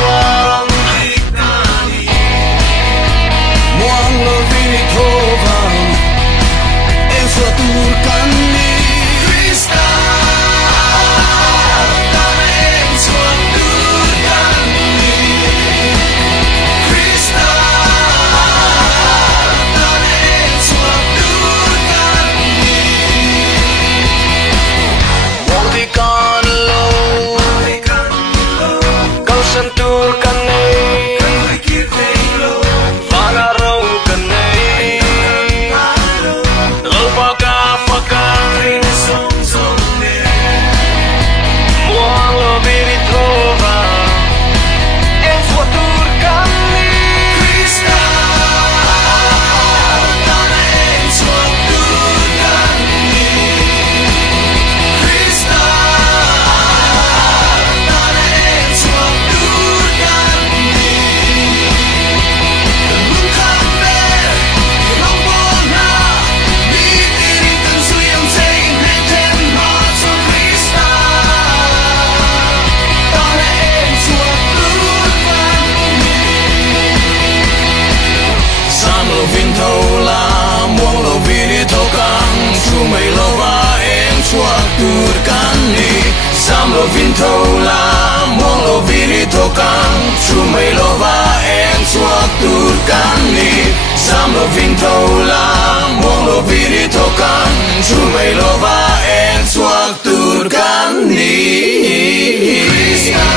suang muang lo vini thovam en suaturkan ni Krista dan en suaturkan ni Krista dan en suaturkan ni Buktikan lo kau senturkan ni Pangaraukan ni Lo pagkapakan muang lo binitova en suaturkan ni Krista dan en suaturkan ni Krista dan en suaturkan ni Lungkap ber kelampona Didirikan suyang sayang heten maso Krista dan en suaturkan ni Sam lo vintola muang lo binitokang Sumay lo ba en suaturkan ni Sam lo vintola muang lo binitokang Sumay lo ba en suaturkan ni Sam lo vintola muang lo binitokang Sumay lo ba en suaturkan ni Krista